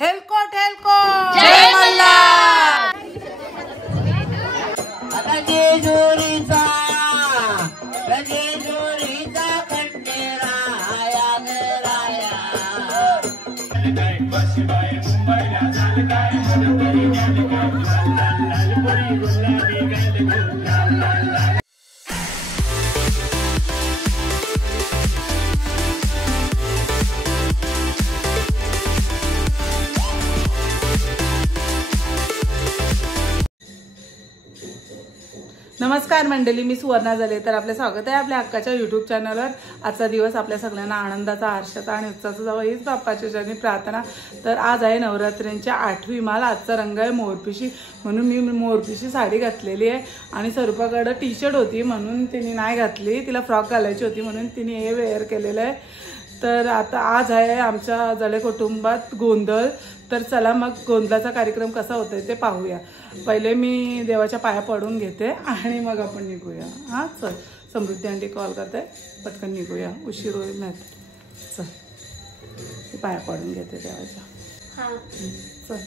हेलकोट हेलकोट जय मल्हार। आता जेजुरीचा खंडेरा आया ग राया। नमस्कार मंडळी, मी सुवर्णा झाले तर आपले स्वागत आहे आपल्या हक्काच्या यूट्यूब चॅनलवर। आजचा दिवस आपल्या सगळ्यांना आनंदाचा, हर्षाचा आणि उत्साहाचा जावा हीच बाप्पाच्या चरणी प्रार्थना। तर आज आहे नवरात्रींच्या 8वी माल। आजचा रंग आहे मोरपिशी, म्हणून मी मोरपिशी साडी घातलेली आहे आणि स्वरूपाकडे टी शर्ट होती म्हणून तिने नाही घातली, तिला फ्रॉक घालायची होती म्हणून तिने हे वेअर केलेलं आहे। तर आता आज आहे आमच्या जळे कुटुंबात गोंधळ। तर चला मग गोंधळाचा कार्यक्रम कसा होतोय ते पाहूया। पहिले मी देवाच्या पाया पडून घेते आणि मग आपण निघूया। हां चल, समृद्धी आंटी कॉल करते, पटकन निघूया, उशीर होईल नाही। चल पाया पडून घेते देवाच्या। हां चल।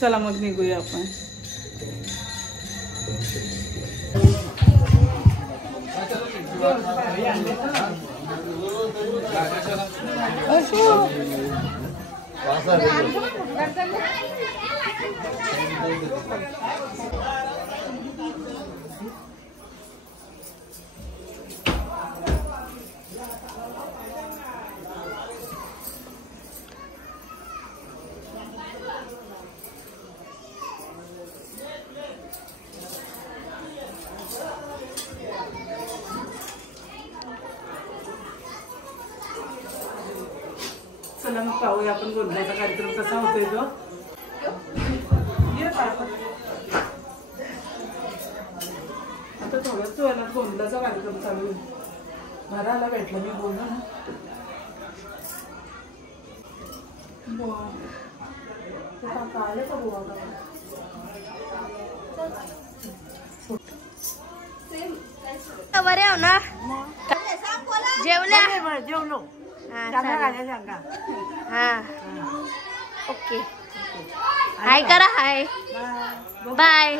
चला मग निघूया आपण। चला मग पाहूया आपण गोंधळाचा कार्यक्रम कसा होतोय तो। आता थोडंच वेळात गोंधळाचा कार्यक्रम चालू आहे। घराला भेटलं मी बोललो ना। आले का बुवा? बरे हो ना? जेवल्या? जेवलो। हा ओके, हाय करा, हाय बाय।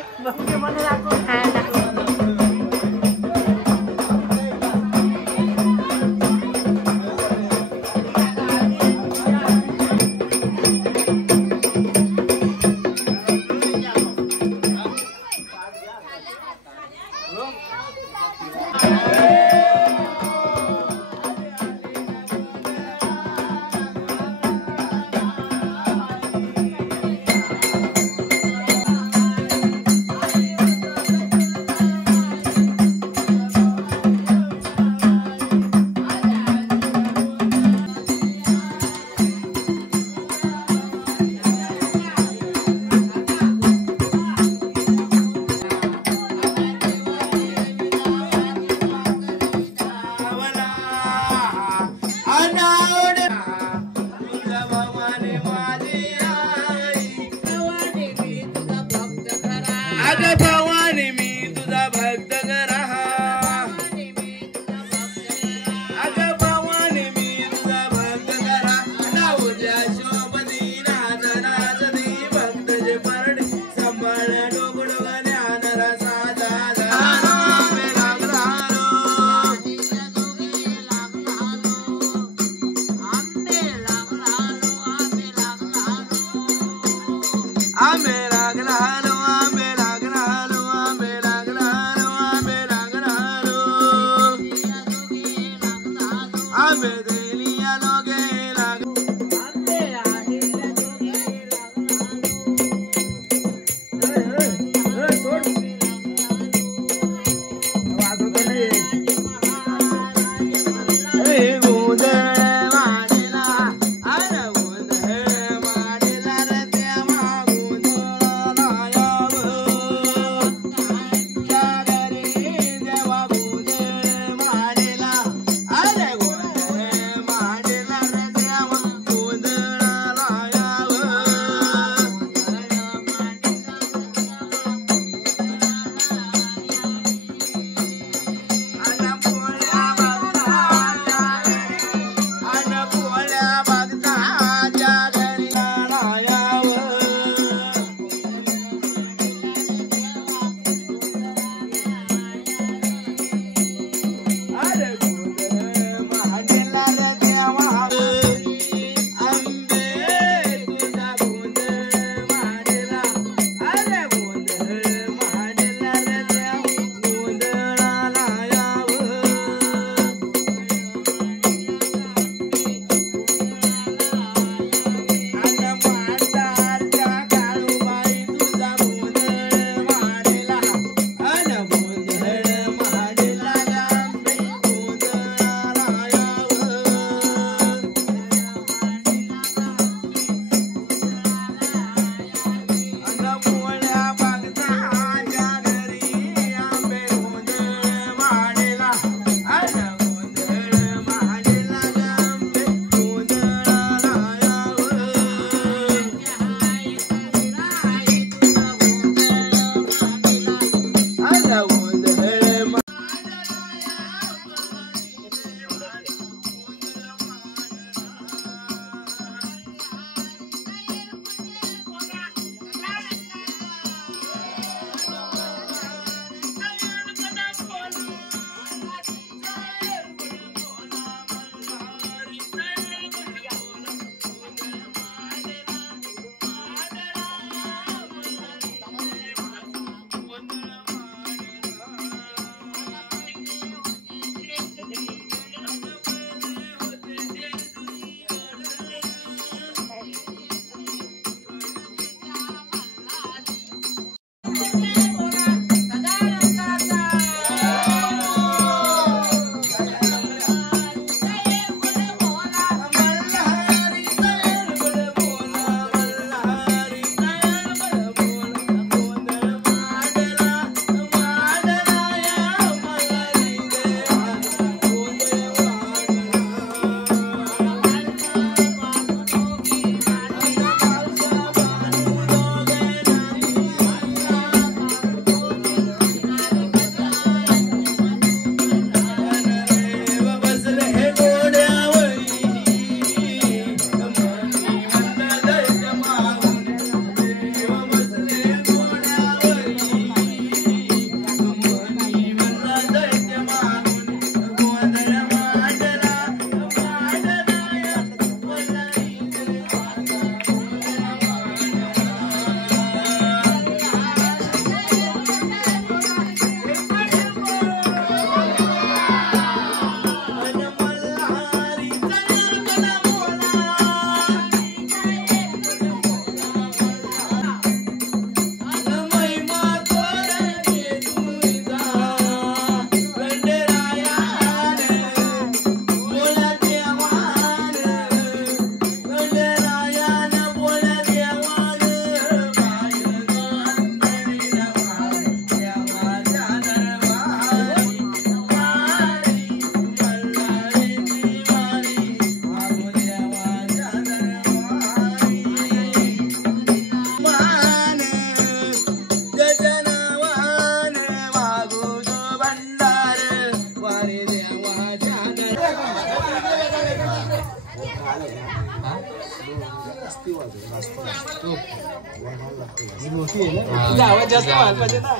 आवाज जास्त व्हायला पाहिजे ना.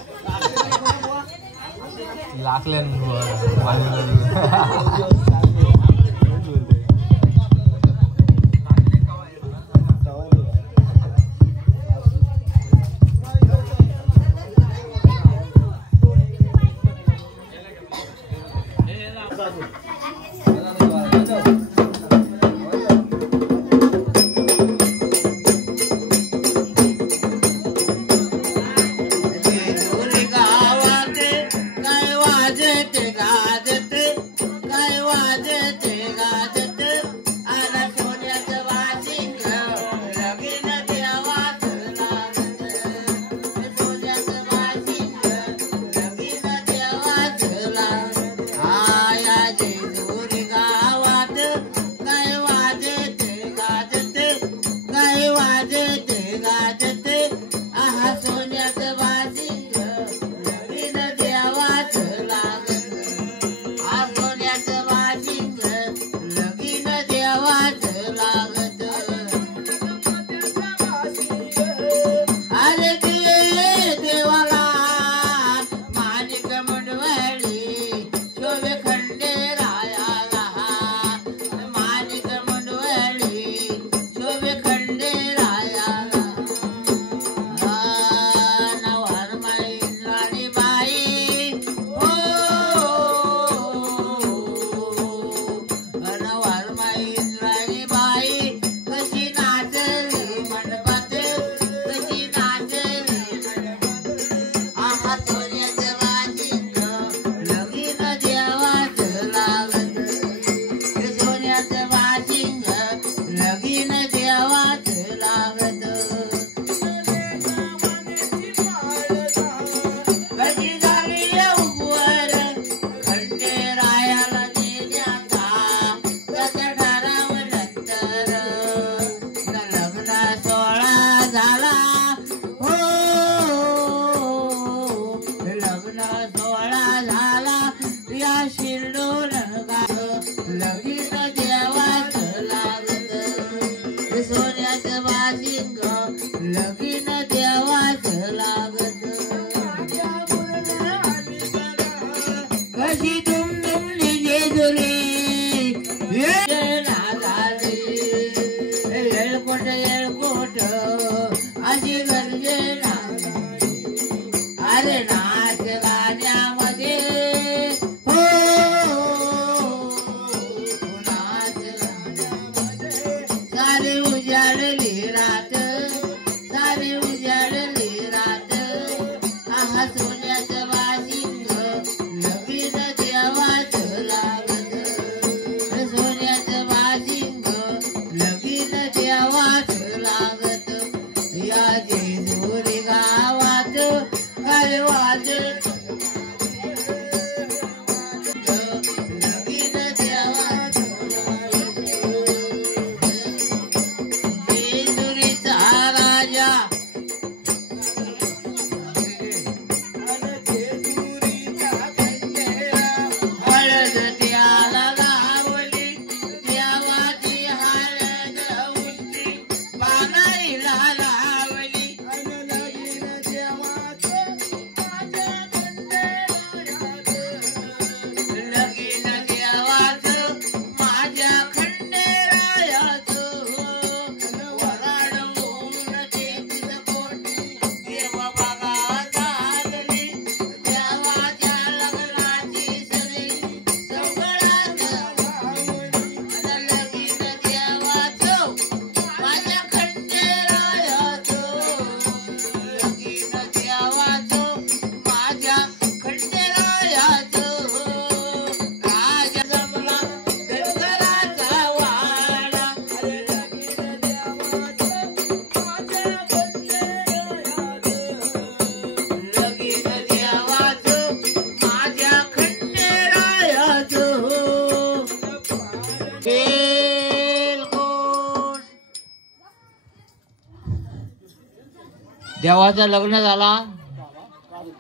देवाचं लग्न झाला.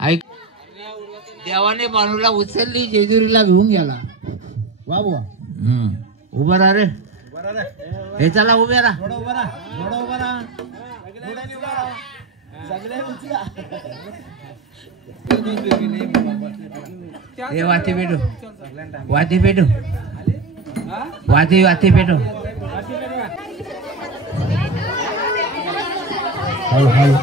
ऐक, देवाने बानूला उचलली, जेजुरीला घेऊन गेला. वा बुवा, उभा राहा रे. हे चला उभे राहा. वाती पेटू वाती पेटू वाती वाती पेटू हळू हळू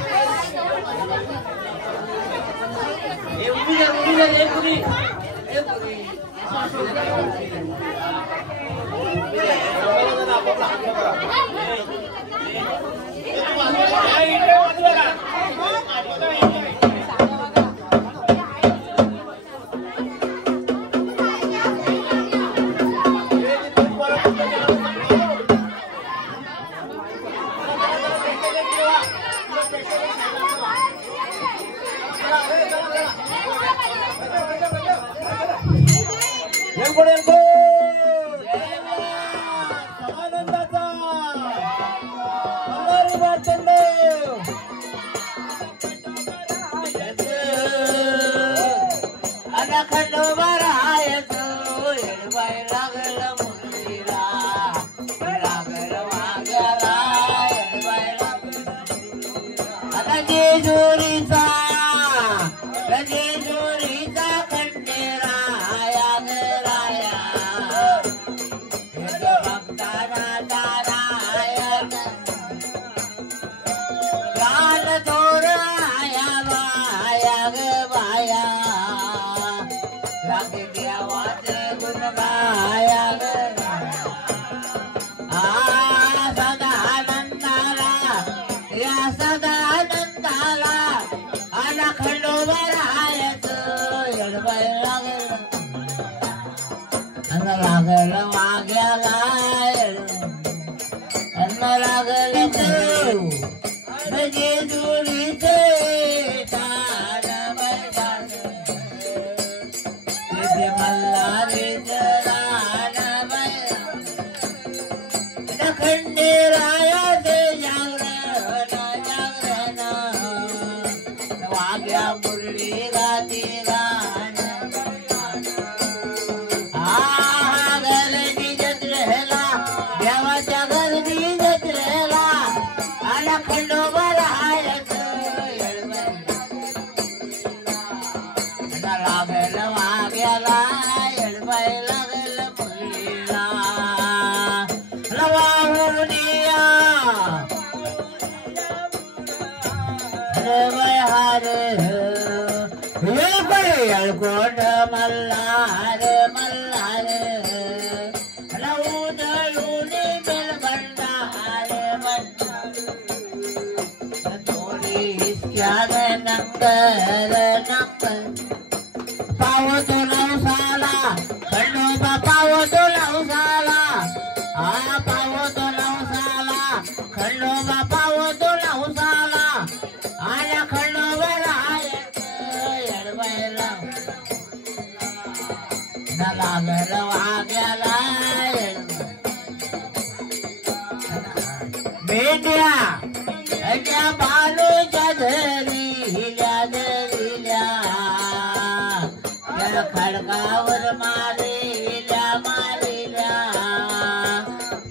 खडकावर मारिल्या मारिल्या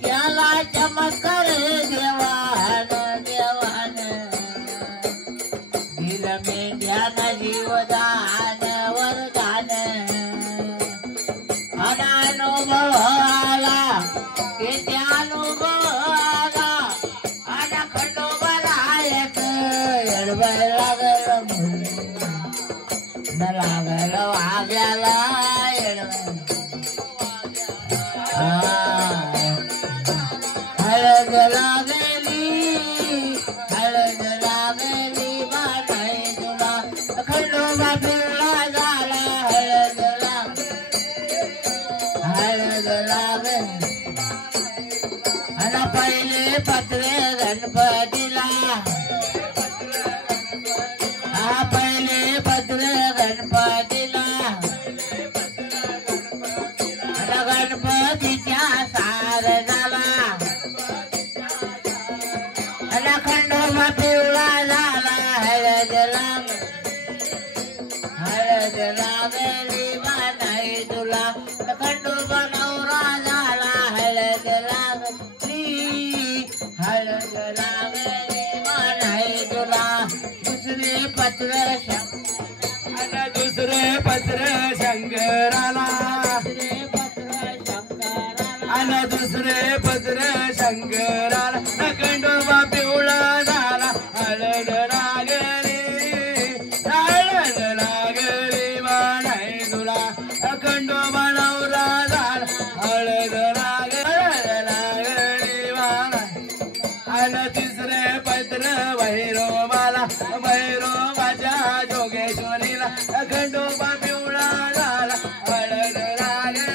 त्याला चमत्कार देवान देवान दिलं मेंढ्यान जीवदान वरदान अनुभव आला ते अनुभव आला आणि खंडोबाला एक एडबाय लागल लागल वाग्याला हळद लागली बाटाई तुला खंडोबा फिरला झाला हळद लागली आणि पहिले पत्रे गणपतीला पहिले पत्रे गणपतीला गणपतीच्या सार झाला खंडोबा पिवळा झाला हळद लागली नाही तुला खंडोबा नवरा झाला हळद लागली नाही तुला पत्र शंकराला आणि दुसरे पत्र शंकराला खंडोबा पिवळा झाला हळद लागली बाणाई तुला खंडोबा नवरा झाला हळद लागली बाणाई आणि तिसरे पत्र भैरोबाला भैरोबाच्या जोगेश्वरीला खंडोबा पिवळा झाला हळद लागली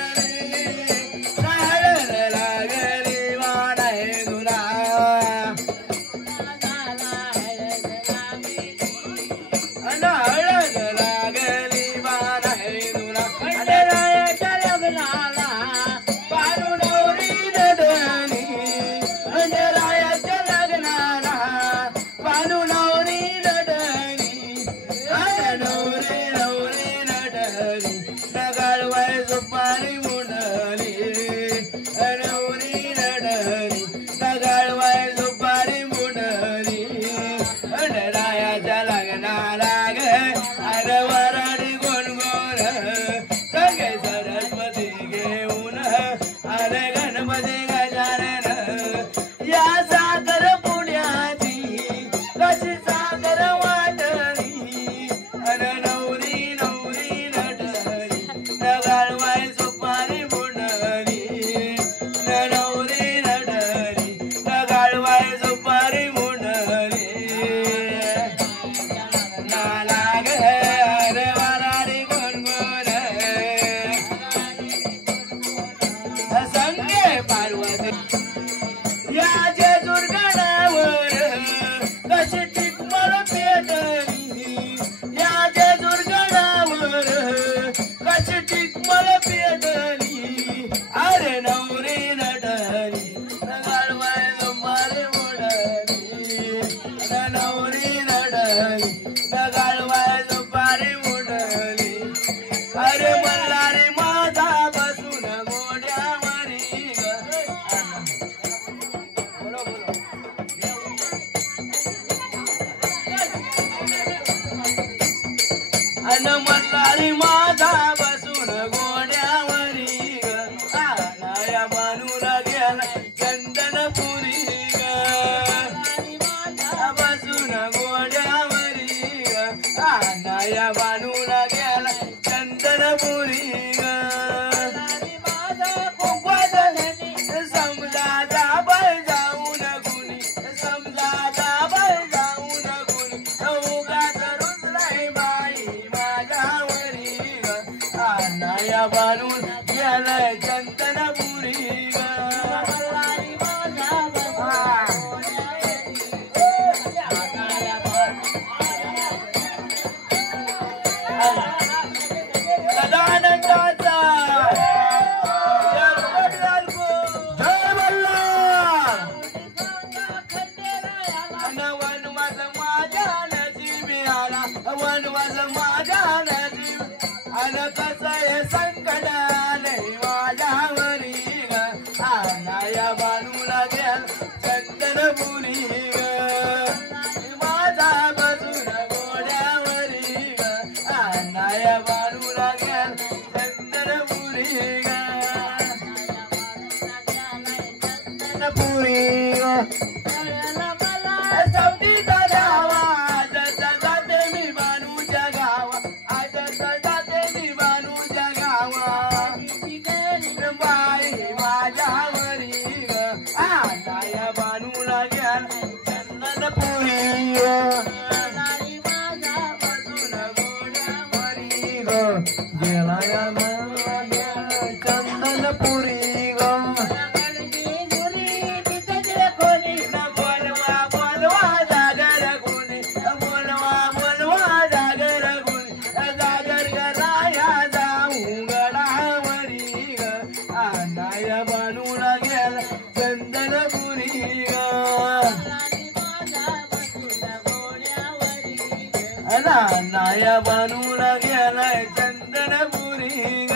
बाणाई तुला हळद लागली बाणाई तुला रायाच्या लग्नाला पारू नवरी नडणी रायाच्या लग्नाला पारू नवरी नडणी नवरी नवरी नडणी नगाळवाय सुपारी मुंडली नवरी नडणी नगाळवाय सुपारी मुंडली रायाच्या लग्नाला ग अरे वराडी गोणगोण सगळे सरस्वती घेऊन अरे गणपती गजानन या सागर पुण्याची कशी सागर वाटली अरे नवरी नवरी नटली नगाळवाय सुपारी मुंडली नवरी नटली नगाळवाय सुपारी मुंडली नाला ग अरे वराडी गोणगोण संगे पार्वती या जेजुरगडावर कशी टिकमळ पेटली या जेजुरगडावर कशी टिकमळ पेटली अरे नवरी नटली नगाळवाय सुपारी मुंडली नवरी नटली नगाळवाय सुपारी मुंडली अरे मल्हारी माझा बसून गोड्यावरी ग बोलो बोलो अन मल्हारी माझा बसून गोड्यावरी ग आलाया बानूला गेला चंदनपुरी ग बसून गोड्यावरी ग आलाया बानूला गेला चंदनपुरी ग समजा दाबळ जाऊन गुणी समजा दाबळ जाऊन गुणी उगाच रुसलाय बाई माझ्यावरी ग आनाया बानून गेलाय चंदनपुरी ग सदानंदाचा जय मल्हार वनवास माझ्या नजीबी आला वनवास माझ्या नजीब अन कसं हे संकट आलंय माझ्यावरी ग आनाया बानूला गेल चंदनपुरी ग माझा बसून गोड्यावरी ग आनाया बानूला गेल चंदनपुरी ग चंदनपुरी ग समतीचा गावा आजचा जाते मी बानूच्या गावा आजचा जाते मी बानूच्या गावा बाई माझ्यावरी ग आनाया बानूला गेल चंदनपुरी ग बसून गोड्यावरी ग गेलाया चंदनपुरी ग बोलवा बोलवा जागर गुणी बोलवा बोलवा जागर गुणी जागर गराया जाऊ गडावरी ग आनाया बानूला गेला चंदनपुरी ग आनाया बानूला गेलाय चंदनपुरी ग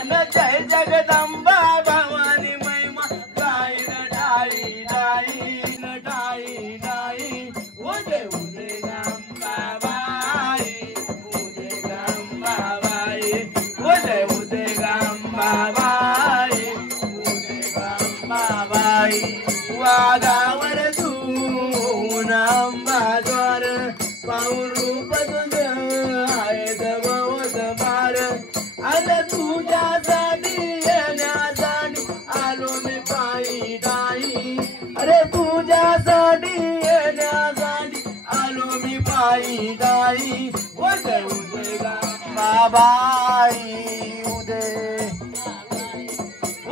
अन जय जगदंबा भवानी महिमा गाई न ठाई ठाई न ठाई ठाई ओ देऊ दाई दाई उदे उदे गंबाबाई उदे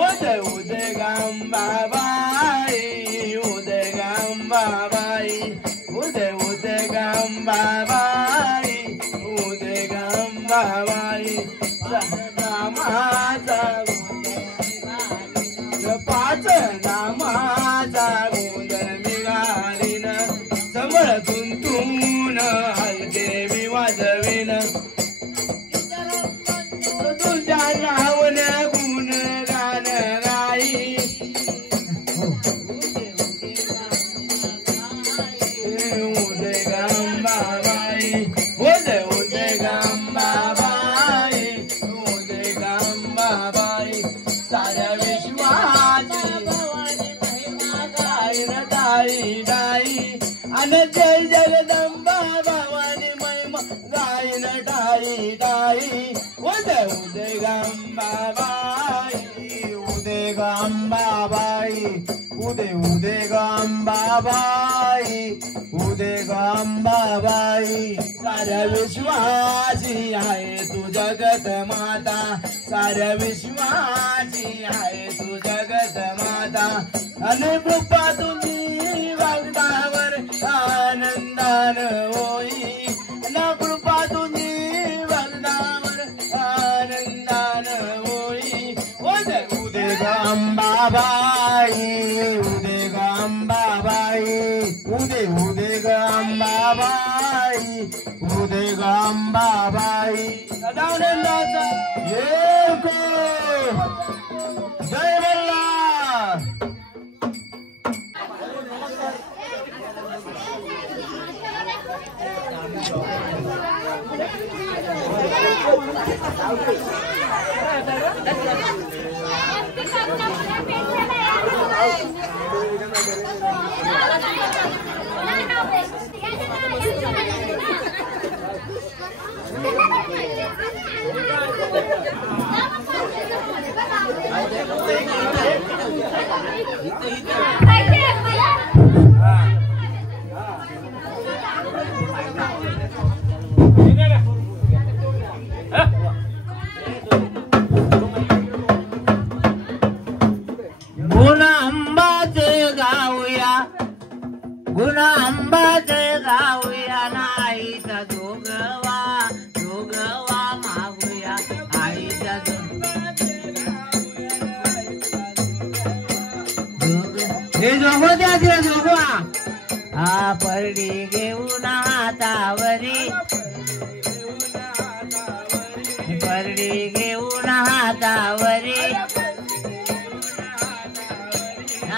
उदे उदे गंबाबाई उदे गंबाबाई उदे उदे गंबाबाई उदे गंबाबाई नामाचा पाच नामाचा गोंधळ निघालीन समळ तुंतून हलके मी वाजवीन तुझ्या नावन गुण गान गाई उदय गंबाबाई उदय उदय गंबाबाई उदय गंबाबाई साऱ्या विश्वाची गाईन डाई आणि जय जगदंबा भवानी महिमा गाईन डाई डाई उदय उदय गंबाबाई उदय गंबाबाई उदय उदय गंबाबाई उदय गंबाबाई साऱ्या विश्वाची आहे तू जगत माता साऱ्या विश्वाची आहे तू जगत माता आणि कृपा तुझी वागदावर आनंदान होई ना कृपा तुझी वागदावर आनंदान होई उदय उदय गंबाबाई उदय गंबाबाई उदय उदय गंबाबाई उदय गंबाबाई सदानंदाचा एक जय मल्हार गुण अंबाचे गाऊया नाईचा जोगवा जोगवा मागूया आईचा हे जोगो द्या ते जोगवा हा परडी घेऊन हातावरी परडी घेऊन हातावरी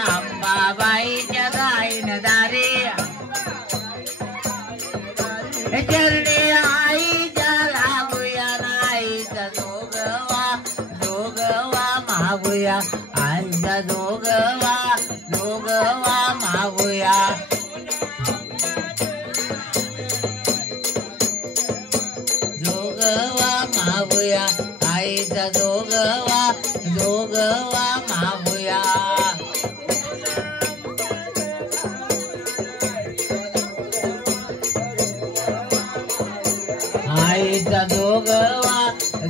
अंबाबाईच्या गाईन दारी चरणी आईच्या लागूया नाईचा जोगवा जोगवा मागूया आईचा जोगवा जोगवा मागूया जोगवा मागूया आईचा जोगवा जोगवा मागूया आईचा जोगवा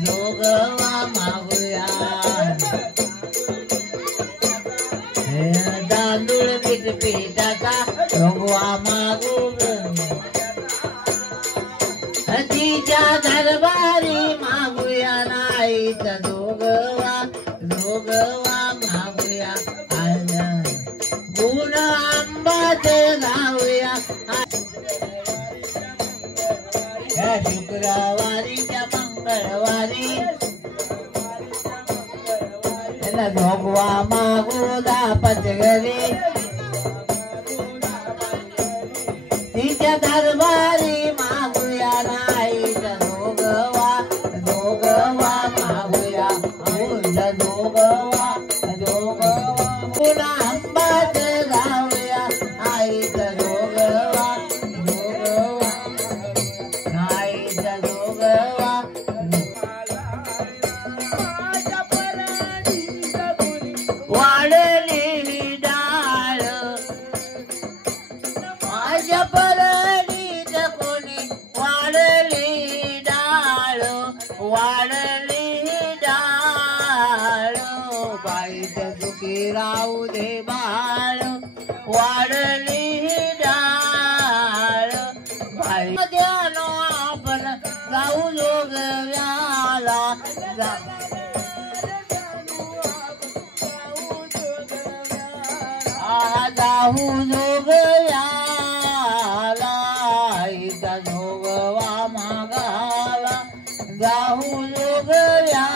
जोगवा मागूया तांदूळ पिठाचा जोगवा मागू तिच्या दरबारी मागूया नाईचा जोगवा जोगवा मागूया गुण आंबाचे गाऊया शुक्रवारीच्या मंगळवारी जोगवा मागू दापच घरी तिच्या दरबारी मागूया नाईचा जोगवा जोगवा मागूया जोगवा जोगवा पुन्हा आंबाचे गाऊया आईचा जोगवा जोगवा नाईचा जोगवा वाढलेली डाळ माझ्या परडीत वाढली डाळ बाईचं सुखी राहू दे बाळ वाढली डाळ बाई द्यानो आपण जाऊ जोगव्याला जाऊ जोगव्याला इथं जोगवा मागाला जाऊ जोगव्याला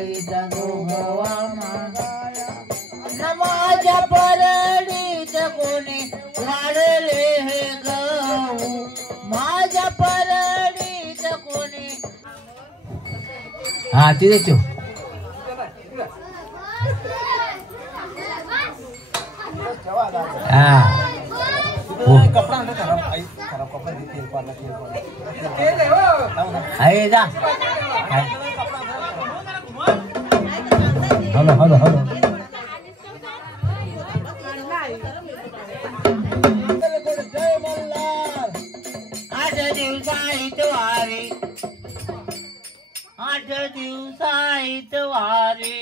इथं जोगवा मागाला माझ्या परडीत कोणी वाढले हे गहू माझ्या परडीत कोणी हा तिथे ठेव कपडा खराब कपडा तेल पाडला आहे जा हॅलो हॅलो हॅलो जय मल्हार 8 दिवसात वारी 8 दिवसात वारी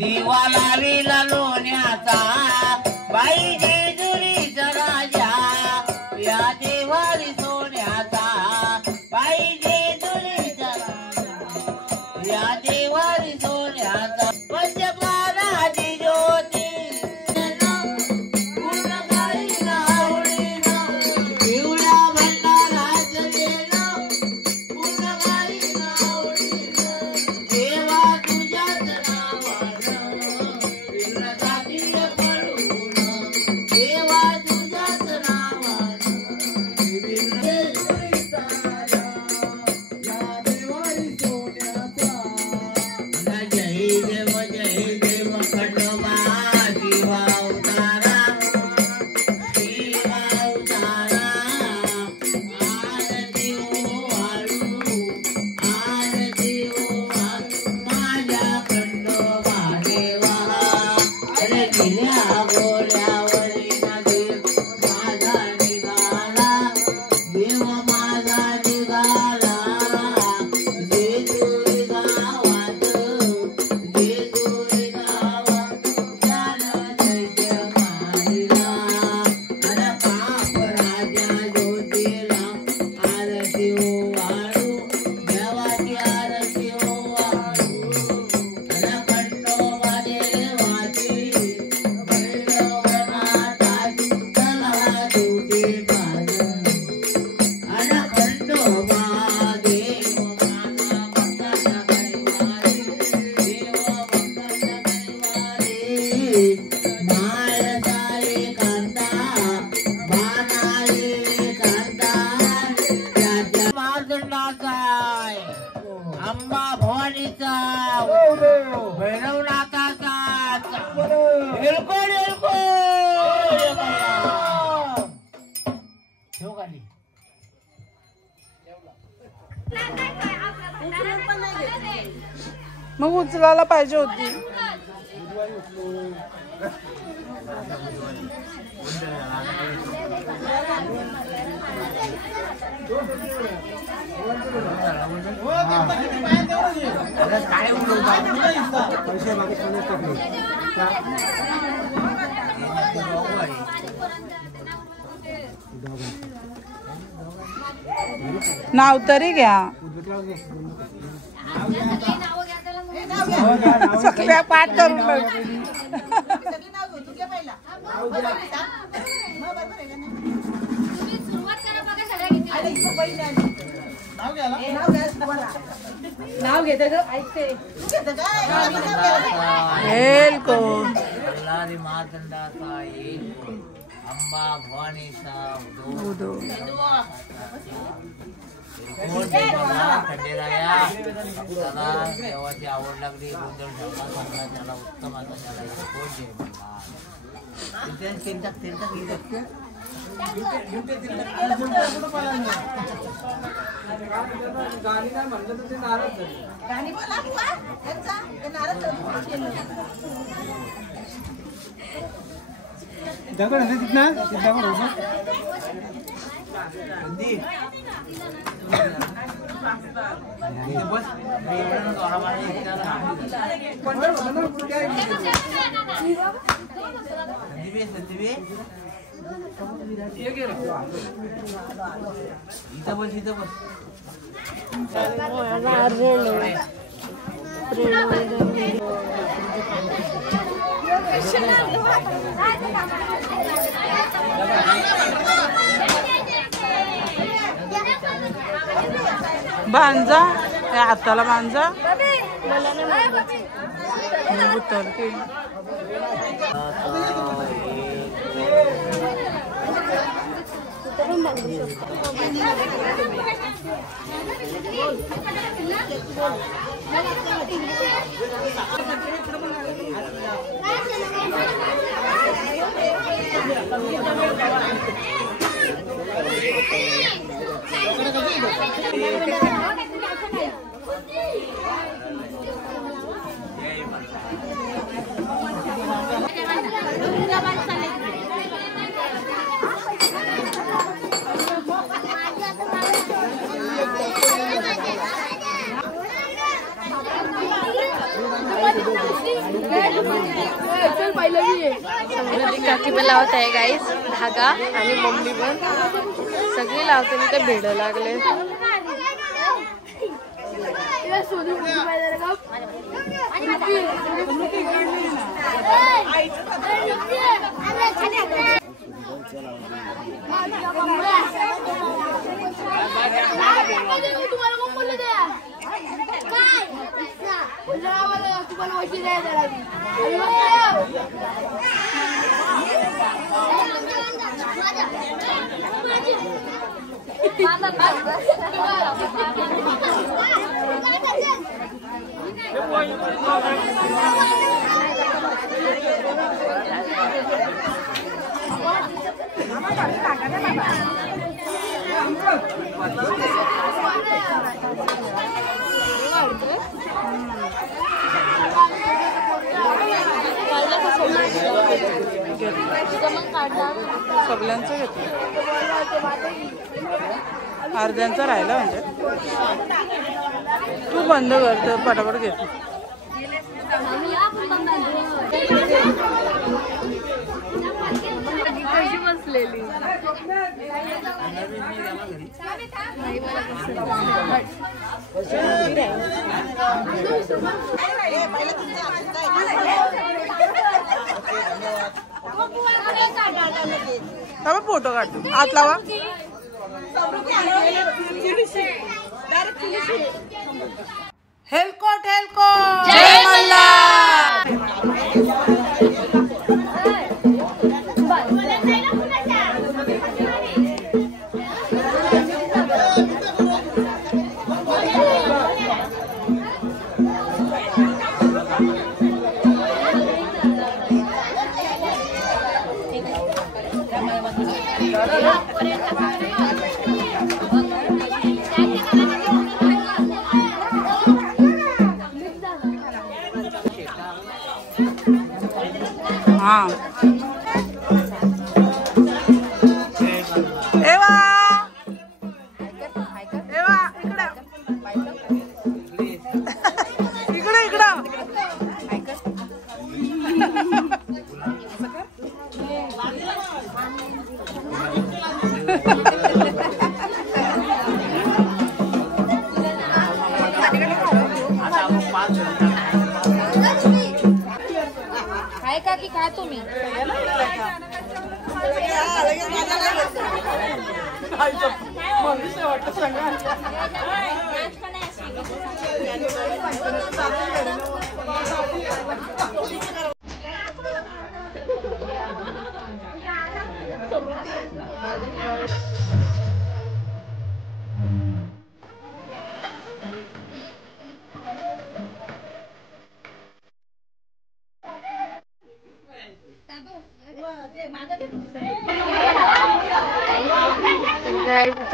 दिवा लाविला लोण्याचा बाई जेजुरीचा राजा या देवारी सोन्याचा बाई जेजुरीचा राजा या देवारी सोन्याचा पंचप्राणाची ज्योती पिवळ्या भंडारात गेलो पूर्ण गाई नावडीनं देवा तुझ्याच नावानं विघ्न जातीय पडून देवा तुझ्याच नावानं विघ्न जेजुरीचा राजा या देवारी सोन्याचा जय देव खंडोबा शिवा अवतारा आरती वाळू आरती माझ्या खंडोबा देवा अरे दिल्या गोड्यावरी देव माझा निघाला देव माझा निघाला जेजुरी गावात जेजुरी गावात ज्ञान दैत्य मारिला अरे पाप राजा ज्योतीला आरती वाळू देवाची आरती वाळू अरे खंडोबा देवाची भैरवनाथाची चला दुटी बाजून अरे खंडोबा देव माझा भक्ताचा कैवारी देव भक्ताचा कैवारी माळ सारे कांता बाणाले कांता त्याच्या मार्दंडाचा अंबा भवानीचा भैरवनाथाचा एलकोड ठेव खाली मग उचलायला पाहिजे होती. नाव तरी घ्या. सगळ्या पाठ करून नाव घेते ग ऐकते मार्दंडाचा अंबा भवानीचा खंडेराया त्याला देवाची आवड लागली गोंधळ ठेवला त्याला उत्तम आता त्याला कोण दे बांजा हाताला बांजा बुतल की काकी पण लावत आहे गाईस धागा आणि मम्मी पण सगळी लावते मी तर भेड लागले. सगळ्यांचं घेतलं अर्ध्यांचं राहिलं म्हणजे तू बंद कर पटापट घेतो. कशी बसलेली फोटो काढतो आत लावा. हेलकोट हेलकोट जय मल्हार. हाँ एवा एवा इकडे काय काकी काय तुम्ही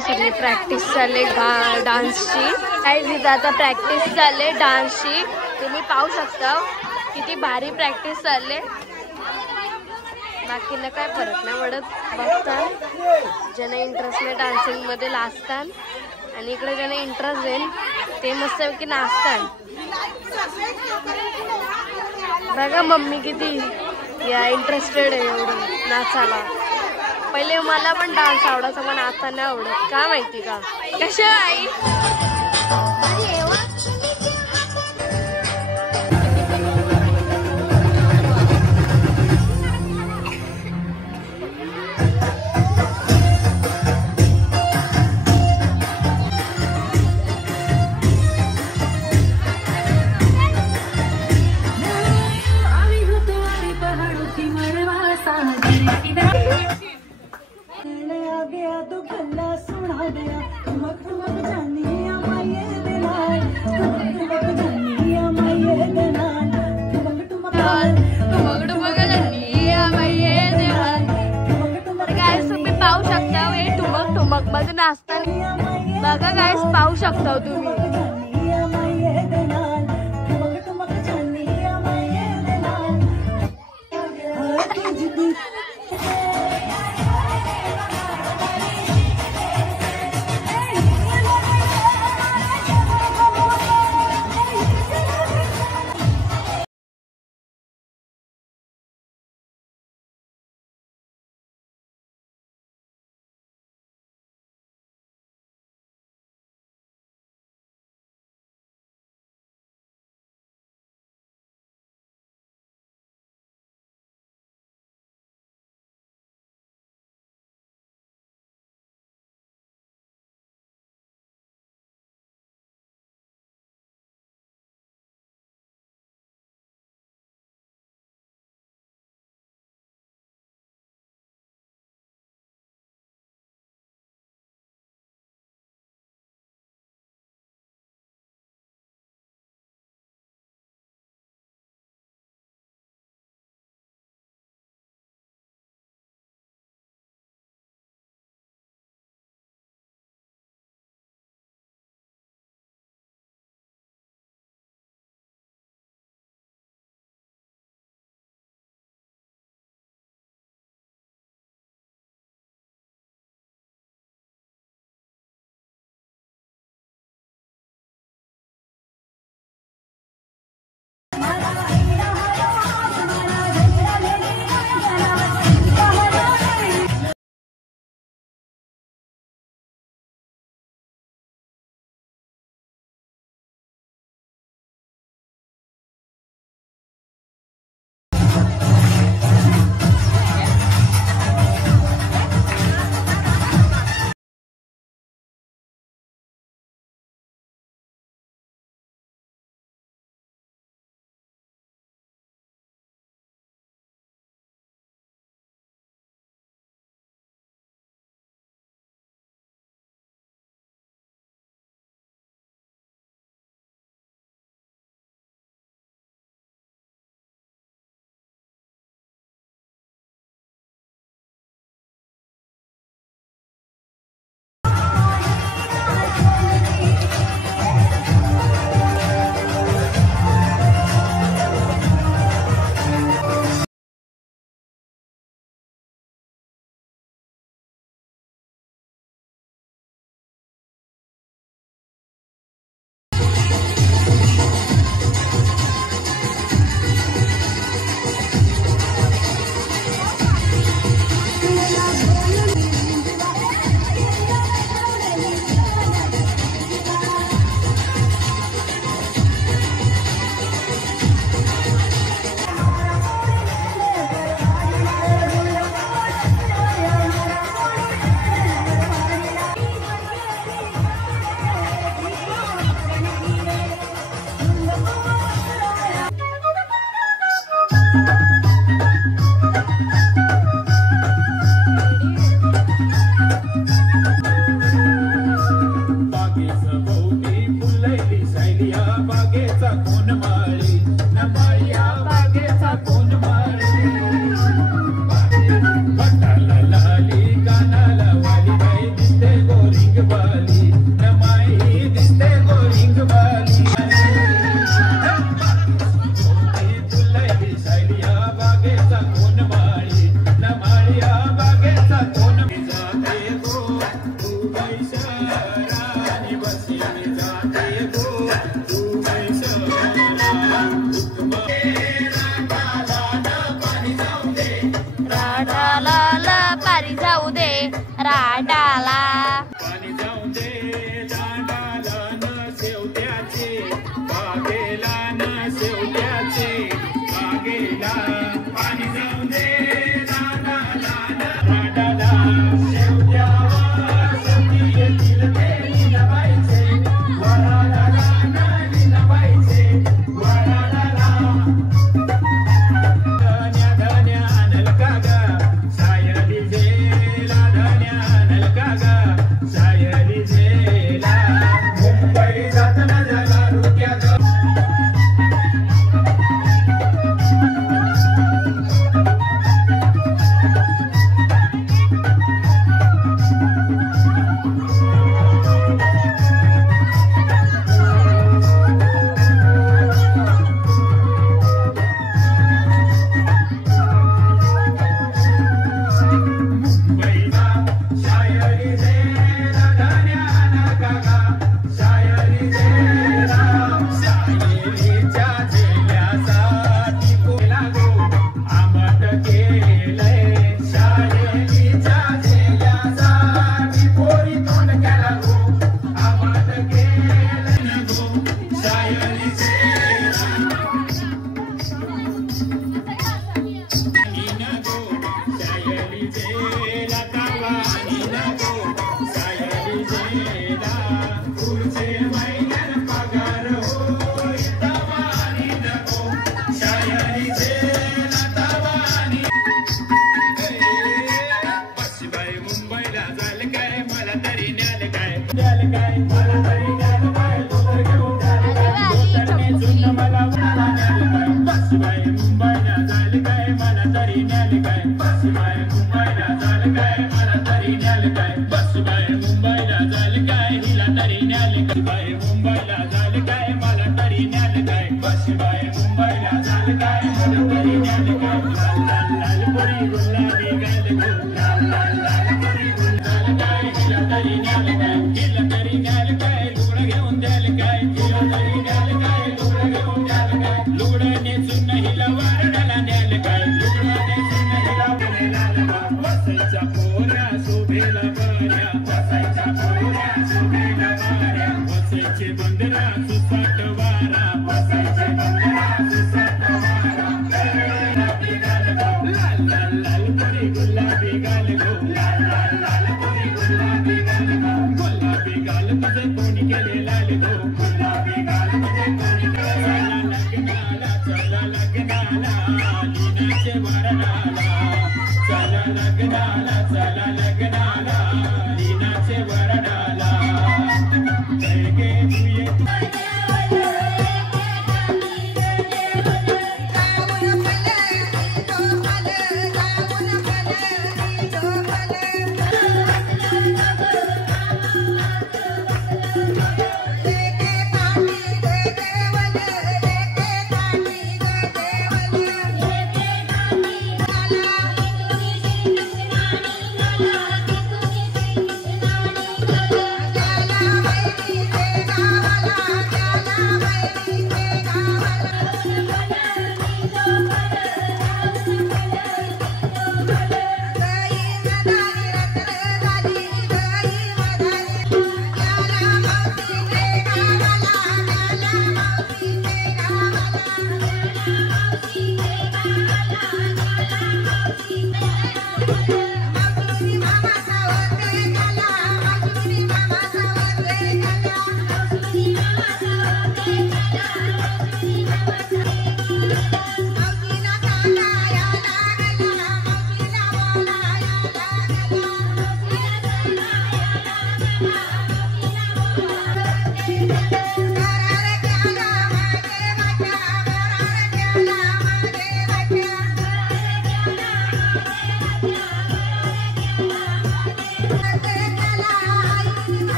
सगळी प्रॅक्टिस चालले डान्सची. इथं आता प्रॅक्टिस चालले डान्सची. तुम्ही पाहू शकता किती भारी प्रॅक्टिस चालले. बाकींना काय फरक नाही पडत. बघतात ज्यांना इंटरेस्ट नाही डान्सिंग मध्ये नाचतात आणि इकडे ज्यांना इंटरेस्ट येईल ते मस्तपैकी नाचतात. बघा मम्मी किती या इंटरेस्टेड आहे एवढी नाचायला. पहिले मला पण डान्स आवडायचा पण आता नाही आवडत. का माहिती का? कशा आई मध्ये नाचताना बघा गाईस पाहू शकता तुम्ही.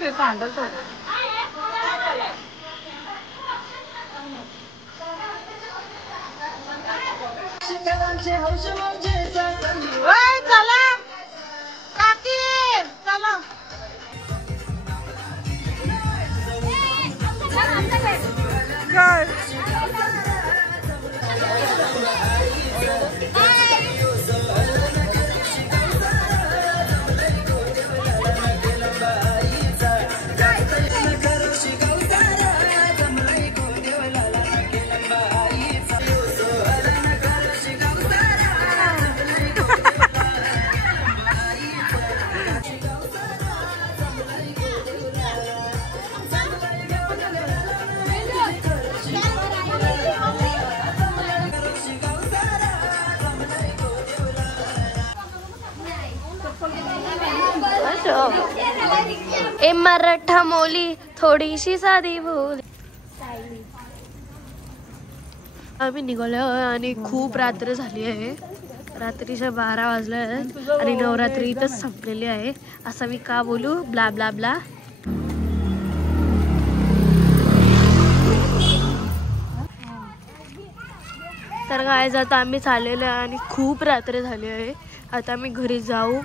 ते सांडल तो चला काकी चला काय मराठा मोली थोडीशी साधी बोली. आम्ही निघालो आणि खूप रात्र झाली आहे. रात्रीच्या 12 वाजल्या आहेत आणि नवरात्री इथंच संपलेली आहे. असं मी का बोलू, ब्ला ब्ला ब्ला. तर काय आता आम्ही चाललेलो आहे आणि खूप रात्र झाली आहे. आता आम्ही घरी जाऊ.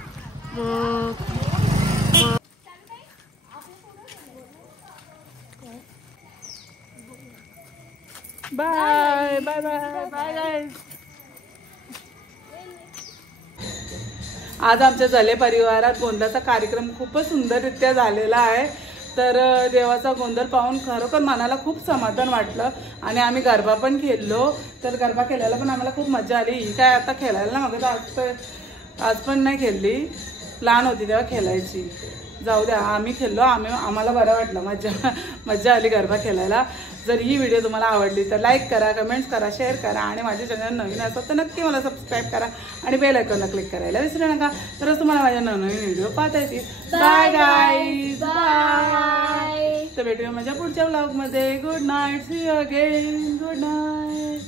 Bye bye bye bye. आज आमच्या जले परिवारात गोंधळाचा कार्यक्रम खूपच सुंदररित्या झालेला आहे. तर देवाचा गोंधळ पाहून खरोखर मनाला खूप समाधान वाटलं आणि आम्ही गरबा पण खेळलो. तर गरबा खेळायला पण आम्हाला खूप मजा आली. ही काय आता खेळायला ना मग आज पण नाही खेळली, लहान होती तेव्हा खेळायची. जाऊ द्या, आम्ही खेळलो, आम्हाला बरं वाटलं, मजा आली गरबा खेळायला. जर ही व्हिडिओ तुम्हाला आवडली तर लाईक करा, कमेंट्स करा, शेअर करा आणि माझ्या चॅनल नवीन असेल तर नक्की मला सबस्क्राईब करा आणि बेल आयकॉनला क्लिक करायला विसरू नका. तरच तुम्हाला माझ्या नवनवीन व्हिडिओ पाहता येतील. Bye guys, bye. तर भेटूया माझ्या पुढच्या व्लॉगमध्ये. Good night, see you again. Good night.